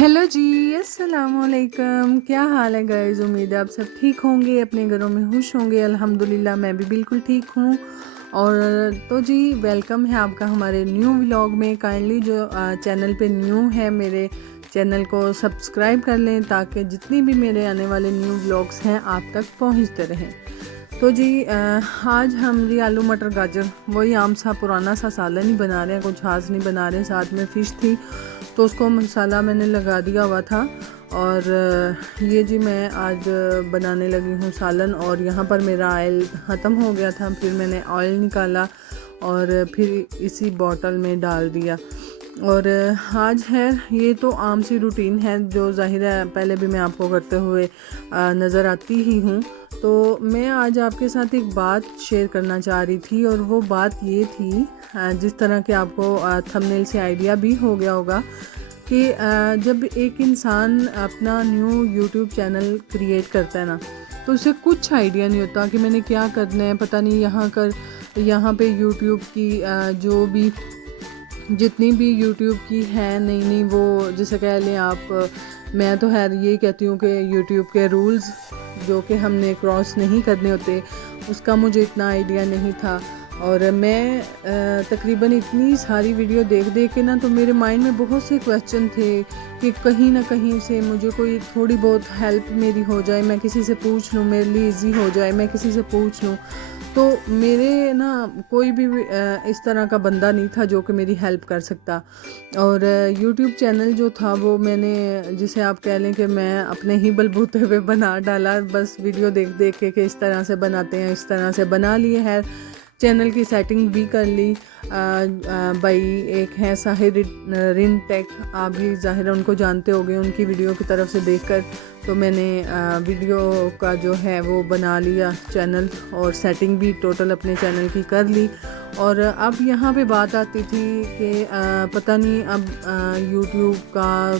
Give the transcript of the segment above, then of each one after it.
Hello जी, अस्सलामुअलैकुम। क्या हाल है गाइज़? उम्मीद है आप सब ठीक होंगे, अपने घरों में खुश होंगे। अल्हम्दुलिल्लाह मैं भी बिल्कुल ठीक हूँ। और तो जी वेलकम है आपका हमारे न्यू व्लॉग में। काइंडली जो चैनल पे न्यू है मेरे चैनल को सब्सक्राइब कर लें ताकि जितनी भी मेरे आने वाले न्यू व्लॉग्स हैं आप तक पहुँचते रहें। तो जी आज हम जी आलू मटर गाजर वही आम सा पुराना सा सालन ही बना रहे हैं, कुछ खास नहीं बना रहे। साथ में फ़िश थी तो उसको मसाला मैंने लगा दिया हुआ था। और ये जी मैं आज बनाने लगी हूँ सालन। और यहाँ पर मेरा ऑयल ख़त्म हो गया था, फिर मैंने ऑयल निकाला और फिर इसी बॉटल में डाल दिया। और आज है ये तो आम सी रूटीन है जो ज़ाहिर है पहले भी मैं आपको करते हुए नज़र आती ही हूँ। तो मैं आज आपके साथ एक बात शेयर करना चाह रही थी और वो बात ये थी, जिस तरह के आपको थंबनेल से आइडिया भी हो गया होगा कि जब एक इंसान अपना न्यू यूट्यूब चैनल क्रिएट करता है ना तो उसे कुछ आइडिया नहीं होता कि मैंने क्या करना है। पता नहीं यहाँ पे यूट्यूब की जो भी जितनी भी यूट्यूब की है नहीं वो जैसे कह लें आप, मैं तो खैर यही कहती हूँ कि यूट्यूब के रूल्स जो कि हमने क्रॉस नहीं करने होते उसका मुझे इतना आइडिया नहीं था। और मैं तकरीबन इतनी सारी वीडियो देख के ना तो मेरे माइंड में बहुत से क्वेश्चन थे कि कहीं ना कहीं से मुझे कोई थोड़ी बहुत हेल्प मेरी हो जाए, मैं किसी से पूछ लूँ, मेरे लिए इजी हो जाए, मैं किसी से पूछ लूँ। तो मेरे ना कोई भी इस तरह का बंदा नहीं था जो कि मेरी हेल्प कर सकता। और यूट्यूब चैनल जो था वो मैंने, जिसे आप कह लें कि मैं अपने ही बलबूते पे बना डाला, बस वीडियो देख के कि इस तरह से बनाते हैं, इस तरह से बना लिए है। चैनल की सेटिंग भी कर ली। भाई एक है साहिर रिन टेक, आप भी ज़ाहिर उनको जानते होंगे, उनकी वीडियो की तरफ से देखकर तो मैंने वीडियो का जो है वो बना लिया चैनल और सेटिंग भी टोटल अपने चैनल की कर ली। और अब यहाँ पे बात आती थी कि पता नहीं अब यूट्यूब का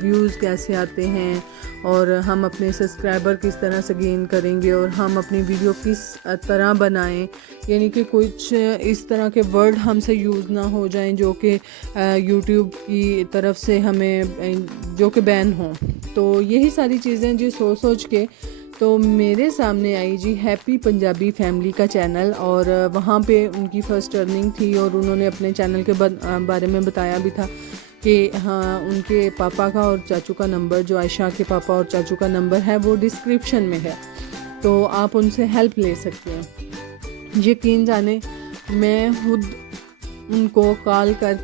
व्यूज़ कैसे आते हैं और हम अपने सब्सक्राइबर किस तरह से गेन करेंगे और हम अपनी वीडियो किस तरह बनाएं, यानी कि कुछ इस तरह के वर्ड हमसे यूज़ ना हो जाएं जो कि यूट्यूब की तरफ से हमें जो कि बैन हों। तो यही सारी चीज़ें जी सोच के तो मेरे सामने आई जी हैप्पी पंजाबी फैमिली का चैनल। और वहाँ पे उनकी फ़र्स्ट अर्निंग थी और उन्होंने अपने चैनल के बारे में बताया भी था कि हाँ उनके पापा का और चाचू का नंबर, जो आयशा के पापा और चाचू का नंबर है वो डिस्क्रिप्शन में है, तो आप उनसे हेल्प ले सकते हैं। यकीन जाने मैं खुद उनको कॉल कर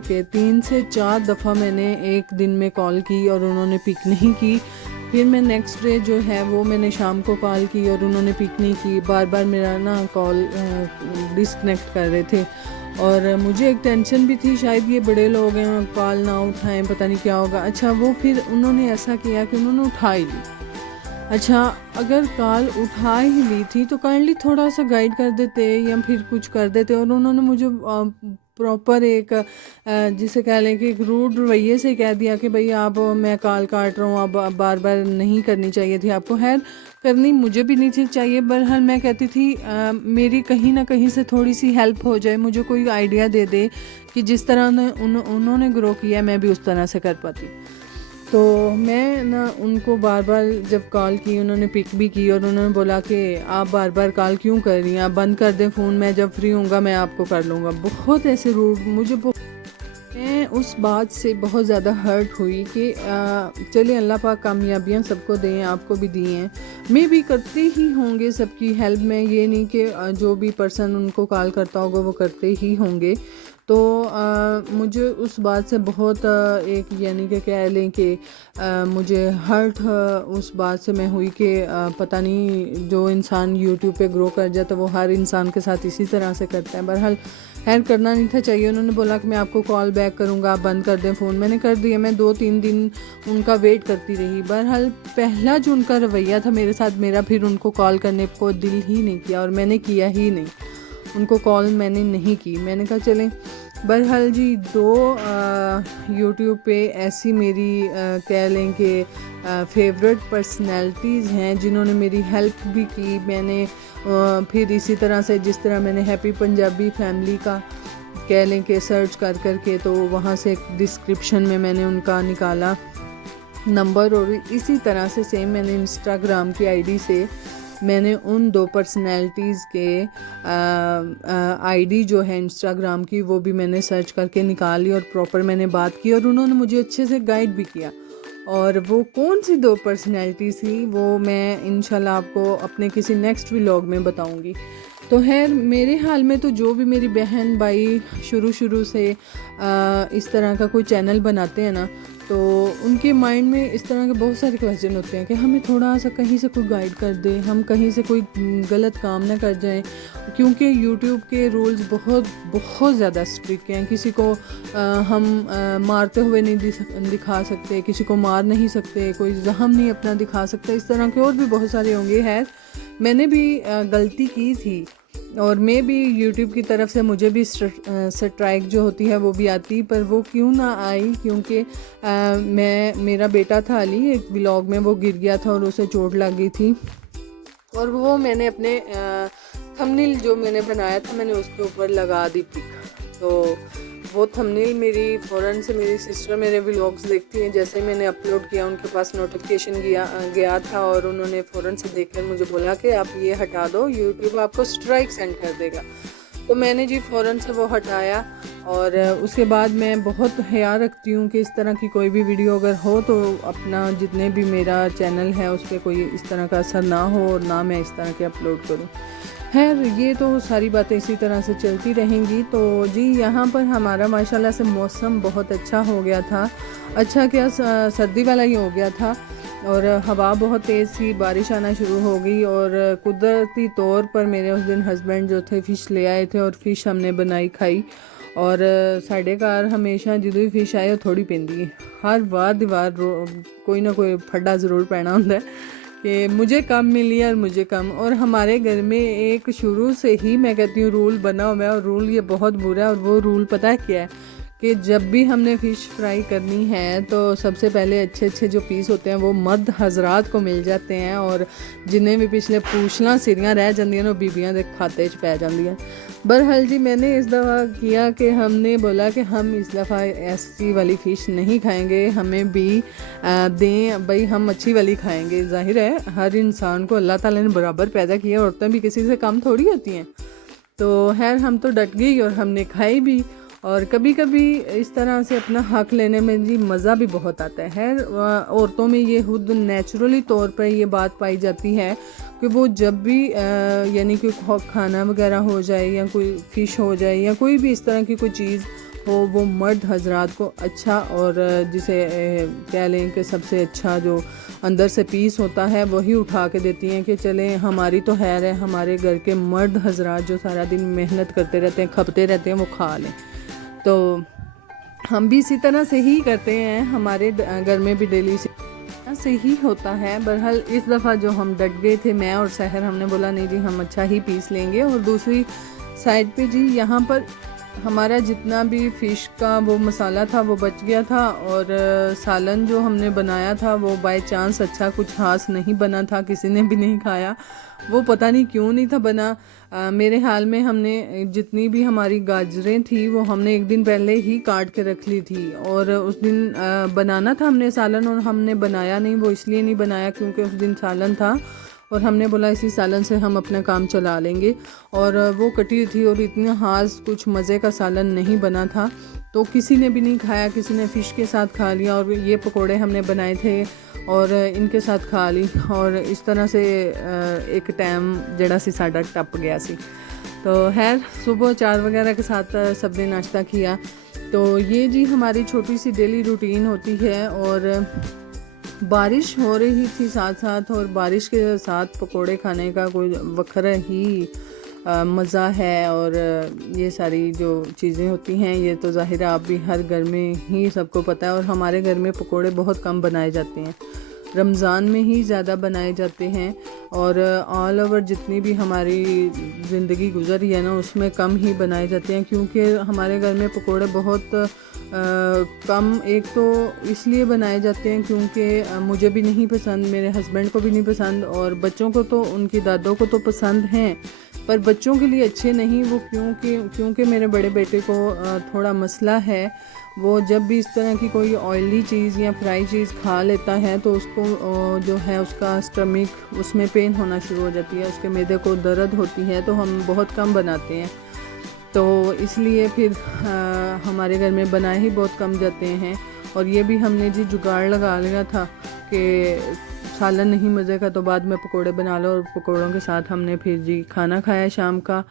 के 3 से 4 दफ़ा मैंने एक दिन में कॉल की और उन्होंने पिक नहीं की। फिर मैं नेक्स्ट डे जो है वो मैंने शाम को कॉल की और उन्होंने पिक नहीं की। बार मेरा ना कॉल डिस्कनेक्ट कर रहे थे और मुझे एक टेंशन भी थी, शायद ये बड़े लोग हैं, कॉल ना उठाएं, पता नहीं क्या होगा। अच्छा वो फिर उन्होंने ऐसा किया कि उन्होंने उठा ही ली। अच्छा अगर कॉल उठा ही ली थी तो काइंडली थोड़ा सा गाइड कर देते या फिर कुछ कर देते। और उन्होंने मुझे प्रॉपर एक जिसे कह लें कि एक रूड रवैये से कह दिया कि भाई आप, मैं कॉल काट रहा हूँ, आप बार नहीं करनी चाहिए थी आपको। खैर करनी मुझे भी नहीं थी चाहिए, बहरहाल मैं कहती थी मेरी कहीं ना कहीं से थोड़ी सी हेल्प हो जाए, मुझे कोई आइडिया दे दे कि जिस तरह उन्होंने ग्रो किया मैं भी उस तरह से कर पाती। तो मैं ना उनको बार जब कॉल की उन्होंने पिक भी की और उन्होंने बोला कि आप बार कॉल क्यों कर रही हैं, आप बंद कर दें फ़ोन, मैं जब फ्री होऊंगा मैं आपको कर लूँगा। बहुत ऐसे रूड मुझे मैं उस बात से बहुत ज़्यादा हर्ट हुई कि चलिए अल्लाह पाक कामयाबियाँ सबको दें, आपको भी दी हैं, मैं भी करते ही होंगे सबकी हेल्प में, ये नहीं कि जो भी पर्सन उनको कॉल करता होगा वो करते ही होंगे। तो मुझे उस बात से बहुत एक यानी कि कह लें कि मुझे हर्ट उस बात से मैं हुई कि पता नहीं जो इंसान यूट्यूब पे ग्रो कर जाता वो हर इंसान के साथ इसी तरह से करता है। बहरहाल खैर करना नहीं था चाहिए। उन्होंने बोला कि मैं आपको कॉल बैक करूँगा, आप बंद कर दें फ़ोन। मैंने कर दिया। मैं 2-3 दिन उनका वेट करती रही। बहरहाल पहला जो उनका रवैया था मेरे साथ, मेरा फिर उनको कॉल करने को दिल ही नहीं किया और मैंने किया ही नहीं, उनको कॉल मैंने नहीं की। मैंने कहा चलें। बहरहाल जी 2 यूट्यूब पे ऐसी मेरी कह लें कि फेवरेट पर्सनैलिटीज़ हैं जिन्होंने मेरी हेल्प भी की। मैंने फिर इसी तरह से जिस तरह मैंने हैप्पी पंजाबी फैमिली का कह लें कि सर्च कर के, तो वहाँ से डिस्क्रिप्शन में मैंने उनका निकाला नंबर, और इसी तरह से सेम मैंने इंस्टाग्राम की आईडी से मैंने उन 2 पर्सनैलिटीज़ के आईडी जो है इंस्टाग्राम की वो भी मैंने सर्च करके निकाल ली और प्रॉपर मैंने बात की, और उन्होंने मुझे अच्छे से गाइड भी किया। और वो कौन सी 2 पर्सनैलिटी थी वो मैं इंशाल्लाह आपको अपने किसी नेक्स्ट व्लॉग में बताऊंगी। तो खैर मेरे हाल में तो जो भी मेरी बहन भाई शुरू से इस तरह का कोई चैनल बनाते हैं ना, तो उनके माइंड में इस तरह के बहुत सारे क्वेश्चन होते हैं कि हमें थोड़ा सा कहीं से कोई गाइड कर दे, हम कहीं से कोई गलत काम ना कर जाएं, क्योंकि यूट्यूब के रूल्स बहुत ज़्यादा स्ट्रिक्ट हैं। किसी को हम मारते हुए नहीं दिखा सकते, किसी को मार नहीं सकते, कोई जख्म नहीं अपना दिखा सकता, इस तरह के और भी बहुत सारे होंगे। है मैंने भी गलती की थी, और मैं भी यूट्यूब की तरफ से मुझे भी स्ट्राइक जो होती है वो भी आती, पर वो क्यों ना आई, क्योंकि मेरा बेटा था अली, एक व्लॉग में वो गिर गया था और उसे चोट लग गई थी, और वो मैंने अपने थंबनेल जो मैंने बनाया था मैंने उसके ऊपर लगा दी पिक। तो वो थंबनेल मेरी फ़ौरन से मेरी सिस्टर मेरे व्लॉग्स देखती हैं, जैसे ही मैंने अपलोड किया उनके पास नोटिफिकेशन गया था, और उन्होंने फ़ौरन से देखकर मुझे बोला कि आप ये हटा दो, यूट्यूब आपको स्ट्राइक सेंड कर देगा। तो मैंने जी फ़ौरन से वो हटाया, और उसके बाद मैं बहुत ख्याल रखती हूँ कि इस तरह की कोई भी वीडियो अगर हो तो अपना जितने भी मेरा चैनल है उस पर कोई इस तरह का असर ना हो, और ना मैं इस तरह के अपलोड करूँ। खैर ये तो सारी बातें इसी तरह से चलती रहेंगी। तो जी यहाँ पर हमारा माशाल्लाह से मौसम बहुत अच्छा हो गया था, अच्छा क्या सर्दी वाला ही हो गया था, और हवा बहुत तेज़ थी, बारिश आना शुरू हो गई, और कुदरती तौर पर मेरे उस दिन हस्बैंड जो थे फ़िश ले आए थे, और फ़िश हमने बनाई खाई। और साढ़े घर हमेशा जो भी फिश आए थोड़ी पैंदी है, हर वार दीवार कोई ना कोई फड्डा ज़रूर पैना होता है कि मुझे कम मिली और मुझे कम। और हमारे घर में एक शुरू से ही मैं कहती हूँ रूल बना हुआ है, और रूल ये बहुत बुरा है, और वो रूल पता है क्या है कि जब भी हमने फ़िश फ्राई करनी है तो सबसे पहले अच्छे अच्छे जो पीस होते हैं वो मर्द हजरात को मिल जाते हैं, और जिन्हें भी पिछले पूछना सिरियाँ रह जांदियां वो बीबियां दे खाते च पै जांदियां। बहरहाल जी मैंने इस दफ़ा किया कि हमने बोला कि हम इस दफ़ा ऐसी वाली फ़िश नहीं खाएंगे, हमें भी दें भाई, हम अच्छी वाली खाएंगे। जाहिर है हर इंसान को अल्लाह ताला ने बराबर पैदा किया, औरतें भी किसी से कम थोड़ी होती हैं। तो खैर हम तो डट गई और हमने खाई भी, और कभी कभी इस तरह से अपना हक लेने में जी मज़ा भी बहुत आता है। औरतों में ये खुद नेचुरली तौर पर ये बात पाई जाती है कि वो जब भी यानी कि खाना वगैरह हो जाए या कोई फ़िश हो जाए या कोई भी इस तरह की कोई चीज़ हो, वो मर्द हजरात को अच्छा, और जिसे कह लें कि सबसे अच्छा जो अंदर से पीस होता है वही उठा के देती हैं कि चलें हमारी तो खैर है, हमारे घर के मर्द हजरात जो सारा दिन मेहनत करते रहते हैं, खपते रहते हैं, वो खा लें। तो हम भी इसी तरह से ही करते हैं, हमारे घर में भी डेली से ही होता है। बहरहाल इस दफ़ा जो हम डट गए थे मैं और सहर, हमने बोला नहीं जी हम अच्छा ही पीस लेंगे। और दूसरी साइड पे जी यहाँ पर हमारा जितना भी फ़िश का वो मसाला था वो बच गया था, और सालन जो हमने बनाया था वो बाय चांस अच्छा कुछ खास नहीं बना था, किसी ने भी नहीं खाया, वो पता नहीं क्यों नहीं था बना। मेरे हाल में हमने जितनी भी हमारी गाजरें थी वो हमने एक दिन पहले ही काट के रख ली थी, और उस दिन बनाना था हमने सालन, और हमने बनाया नहीं। वो इसलिए नहीं बनाया क्योंकि उस दिन सालन था, और हमने बोला इसी सालन से हम अपना काम चला लेंगे। और वो कटी थी और इतना खास कुछ मज़े का सालन नहीं बना था, तो किसी ने भी नहीं खाया, किसी ने फ़िश के साथ खा लिया, और ये पकोड़े हमने बनाए थे और इनके साथ खा ली, और इस तरह से एक टाइम जड़ा सी साडा टप गया सी। तो खैर सुबह चाय वगैरह के साथ सब ने नाश्ता किया। तो ये जी हमारी छोटी सी डेली रूटीन होती है, और बारिश हो रही थी साथ साथ, और बारिश के साथ पकोड़े खाने का कोई वखरा ही मज़ा है। और ये सारी जो चीज़ें होती हैं ये तो ज़ाहिर है आप भी हर घर में ही सबको पता है, और हमारे घर में पकोड़े बहुत कम बनाए जाते हैं, रमज़ान में ही ज़्यादा बनाए जाते हैं, और ऑल ओवर जितनी भी हमारी ज़िंदगी गुजरी है ना उसमें कम ही बनाए जाते हैं, क्योंकि हमारे घर में पकोड़े बहुत कम एक तो इसलिए बनाए जाते हैं क्योंकि मुझे भी नहीं पसंद, मेरे हस्बैंड को भी नहीं पसंद, और बच्चों को तो उनकी दादों को तो पसंद हैं, पर बच्चों के लिए अच्छे नहीं वो, क्योंकि मेरे बड़े बेटे को थोड़ा मसला है। वो जब भी इस तरह की कोई ऑयली चीज़ या फ्राई चीज़ खा लेता है तो उसको जो है उसका स्टमक उसमें पेन होना शुरू हो जाती है, उसके मैदे को दर्द होती है। तो हम बहुत कम बनाते हैं, तो इसलिए फिर हमारे घर में बनाए ही बहुत कम जाते हैं। और ये भी हमने जी जुगाड़ लगा लिया था कि सालन नहीं मज़े का तो बाद में पकोड़े बना लो, और पकोड़ों के साथ हमने फिर जी खाना खाया शाम का।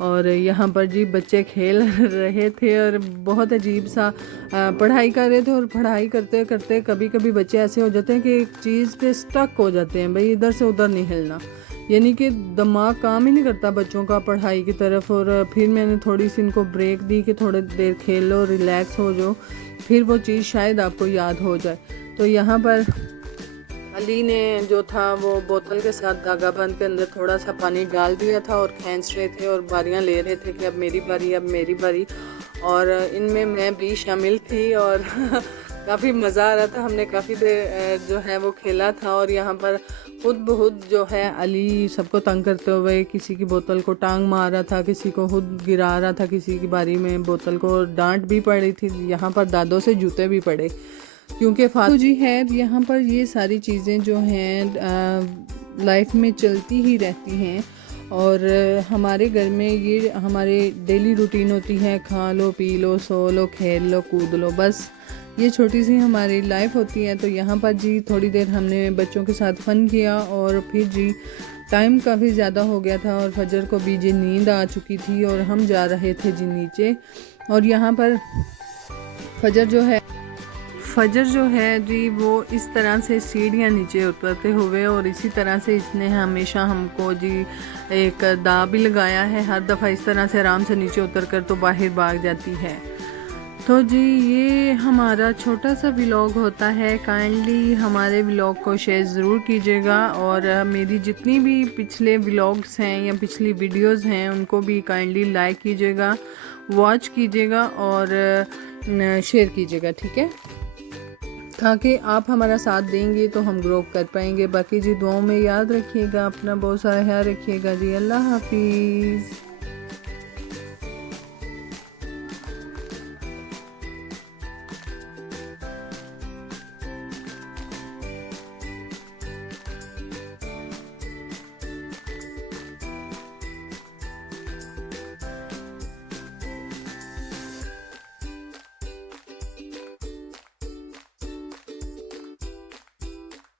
और यहाँ पर जी बच्चे खेल रहे थे और बहुत अजीब सा पढ़ाई कर रहे थे, और पढ़ाई करते करते कभी कभी बच्चे ऐसे हो जाते हैं कि एक चीज़ पे स्टक हो जाते हैं, भाई इधर से उधर नहीं हिलना, यानी कि दिमाग काम ही नहीं करता बच्चों का पढ़ाई की तरफ। और फिर मैंने थोड़ी सी इनको ब्रेक दी कि थोड़ी देर खेल लो, रिलैक्स हो जाओ, फिर वो चीज़ शायद आपको याद हो जाए। तो यहाँ पर अली ने जो था वो बोतल के साथ धागा बंद के अंदर थोड़ा सा पानी डाल दिया था और खींच रहे थे और बारियां ले रहे थे कि अब मेरी बारी, अब मेरी बारी। और इनमें मैं भी शामिल थी और काफ़ी मज़ा आ रहा था। हमने काफ़ी देर जो है वो खेला था। और यहाँ पर खुद बहुत जो है अली सबको तंग करते हुए किसी की बोतल को टांग मार रहा था, किसी को खुद गिरा रहा था, किसी की बारी में बोतल को डांट भी पड़ी थी। यहाँ पर दादों से जूते भी पड़े क्योंकि फालतू जी है। यहाँ पर ये सारी चीज़ें जो हैं लाइफ में चलती ही रहती हैं, और हमारे घर में ये हमारे डेली रूटीन होती है, खा लो पी लो सो लो खेल लो कूद लो, बस ये छोटी सी हमारी लाइफ होती है। तो यहाँ पर जी थोड़ी देर हमने बच्चों के साथ फ़न किया, और फिर जी टाइम काफ़ी ज़्यादा हो गया था और फजर को भी जी नींद आ चुकी थी और हम जा रहे थे जी नीचे। और यहाँ पर फजर जो है जी वो इस तरह से सीढ़ियाँ नीचे उतरते हुए, और इसी तरह से इसने हमेशा हमको जी एक दाव भी लगाया है, हर दफ़ा इस तरह से आराम से नीचे उतर कर तो बाहर भाग जाती है। तो जी ये हमारा छोटा सा व्लॉग होता है। काइंडली हमारे व्लॉग को शेयर ज़रूर कीजिएगा, और मेरी जितनी भी पिछले व्लॉग्स हैं या पिछली वीडियोस हैं उनको भी काइंडली लाइक कीजिएगा, वॉच कीजिएगा और शेयर कीजिएगा, ठीक है, ताकि आप हमारा साथ देंगे तो हम ग्रो कर पाएंगे। बाकी जी दुआओं में याद रखिएगा, अपना बहुत सारा ख्याल रखिएगा जी। अल्लाह हाफिज़।